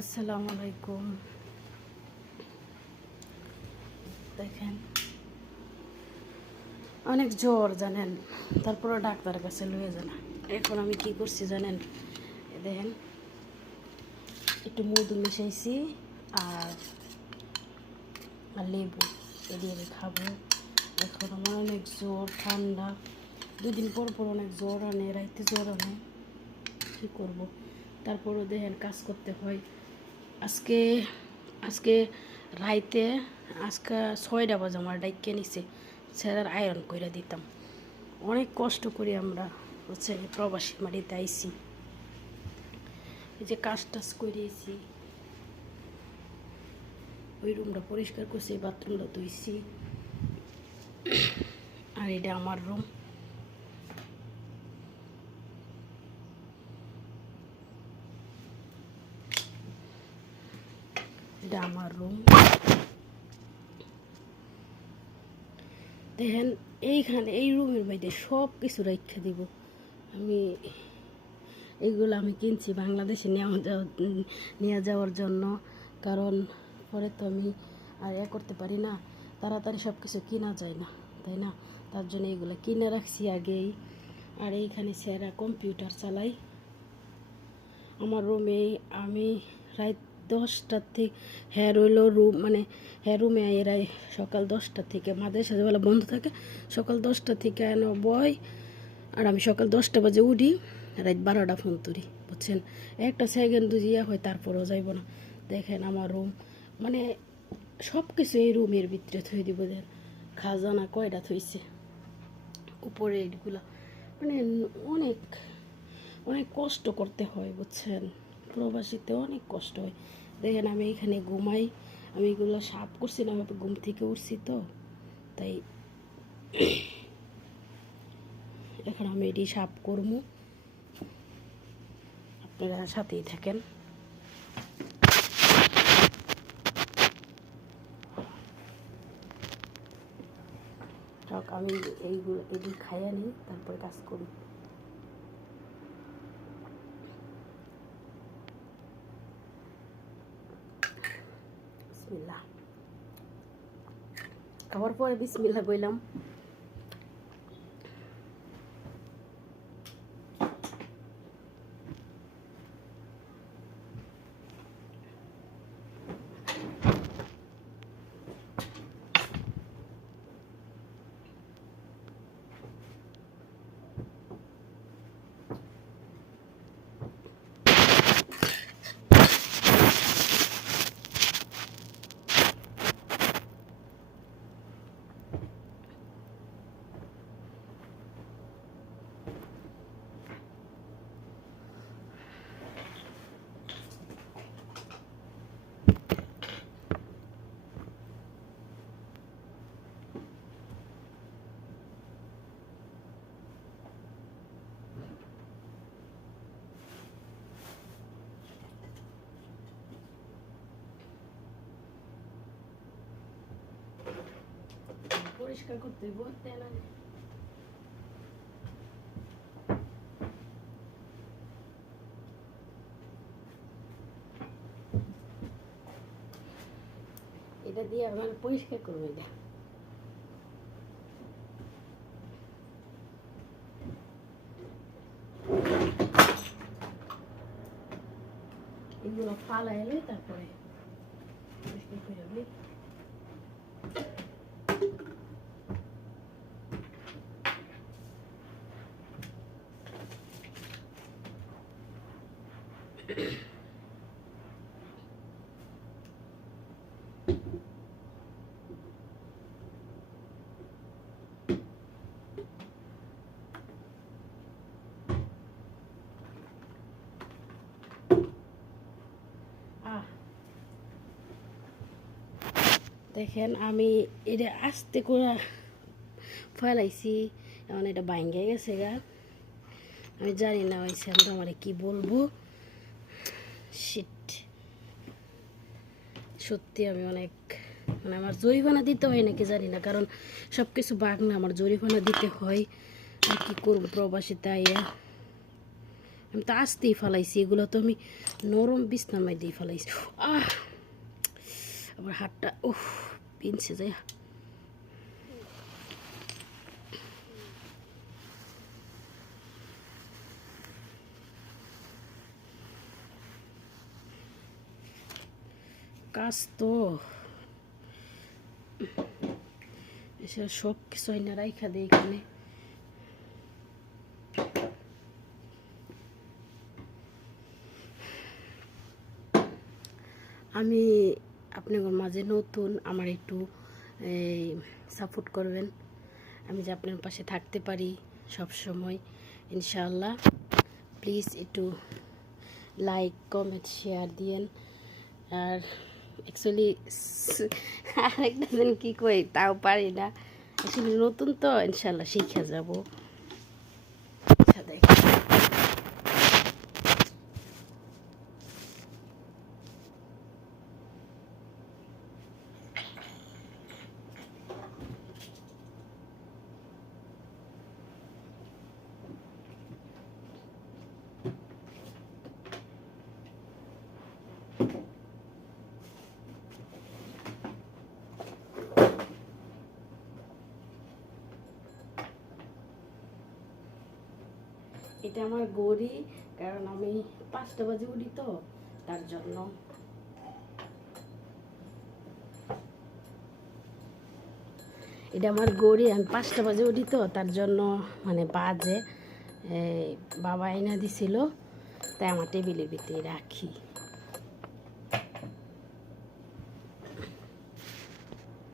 আসসালামু আলাইকুম। দেখেন অনেক জ্বর জানেন, তারপরে ডাক্তারের কাছে লয়ে যান। এখন আমি কি করছি জানেন, দেখেন একটু মধু মিশাইছি আর আর লেবু দিয়ে আমি খাবো। এখন আমার অনেক জ্বর, ঠান্ডা, 2 দিন পর পর অনেক জ্বর আনে, রাইতে জ্বর আনে, কী করবো। তারপরও দেখেন কাজ করতে হয়। আজকে আজকে রাইতে আজকে 6টা বাজে আমার ডাইকে নিছে, স্যার আয়রন করে দিতাম। অনেক কষ্ট করি আমরা, হচ্ছে প্রবাসী মাটিতে আইসি, এই যে কাজ টাজ করিয়েছি, ওই রুমটা পরিষ্কার করছি, বাথরুমটা ধুইছি, আর এটা আমার রুম। এটা আমার রুম। দেখেন এইখানে এই রুমের মধ্যে সব কিছু রেখে দিব আমি। এইগুলো আমি কিনছি বাংলাদেশে নিয়ে যাওয়ার জন্য, কারণ পরে তো আমি আর করতে পারি না, তাড়াতাড়ি সব কিছু কিনা যায় না, তাই না? তার জন্য এইগুলো কিনে রাখছি আগেই। আর এইখানে স্যারা কম্পিউটার চালাই আমার রুমে। আমি রাত 10টার থেকে রইল রুম, মানে রুমে এরা সকাল 10টা থেকে, মাদ্রাসা বেলা বন্ধ থাকে, সকাল 10টা থেকে বয়। আর আমি সকাল 10টা বাজে উঠি, রাত 12টা ফোন তুলি, বুঝছেন? একটা সেকেন্ড ইয়া হয় তারপরেও যাইব না। দেখেন আমার রুম, মানে সব কিছু এই রুমের ভিতরে থই দিব। দেন খাজানা কয়টা থইছে উপরে, এইগুলা মানে অনেক অনেক কষ্ট করতে হয়, বুঝছেন? প্রবাসীতে অনেক কষ্ট হয়। দেখেন আমি এখানে ঘুমাই, আমি এগুলো সাফ করছি না, আমি ঘুম থেকে উঠছি তো, তাই এখন আমি এটি সাফ করবো। আপনারা সাথেই থাকেন। আমি এইগুলো এটি খাইয়া নিই, তারপরে কাজ করি। বিসমিল্লাহ। খাওয়ার পরে বিসমিল্লাহ কইলাম। পরিষ্কার করতে হইব, তেল এটা দিয়ে আমার পরিষ্কার করবো। এটা এগুলো ফালা এলে তারপরে পরিষ্কার করে যাবে। দেখেন আমি এটা আস্তে করে ফেলাইছি, এখন এটা ভাঙ্গে গেছে গা। আমি জানি না ওই স্যামটা আমার কি বলবো। শিট, সত্যি আমি অনেক, মানে আমার জরিমানা দিতে হয় নাকি জানি না, কারণ সব কিছু বাঘ না, আমার জরিমানা দিতে হয়। আর কি করবো, প্রবাসীতে আইয়া আমি তো আসতেই ফেলাইছি, এগুলো তো আমি নরম বিছনার মধ্যেই ফেলাইছি। আবার হাতটা পিনছে যায়। কাজ তো এসব সব কিছু আইনা রাইখা দেয় এখানে। আমি আপনাদের মাঝে নতুন, আমার একটু সাপোর্ট করবেন, আমি যে আপনার পাশে থাকতে পারি সব সময় ইনশাআল্লাহ। প্লিজ একটু লাইক কমেন্ট শেয়ার দিয়েন। আর অ্যাকচুয়ালি আরেকটা দিন কী কই তাও পারি না, অ্যাকচুয়ালি নতুন তো, ইনশাআল্লাহ শিখে যাব। আচ্ছা দেখ, এটা আমার গড়ি, কারণ আমি 5টা বাজে উঠি তো, তার জন্য। এটা আমার গড়ি, আমি 5টা বাজে উঠি তো, তার জন্য মানে বাজে। বাবা আইনা দিছিল, তাই আমার টেবিলের ভিতরে রাখি।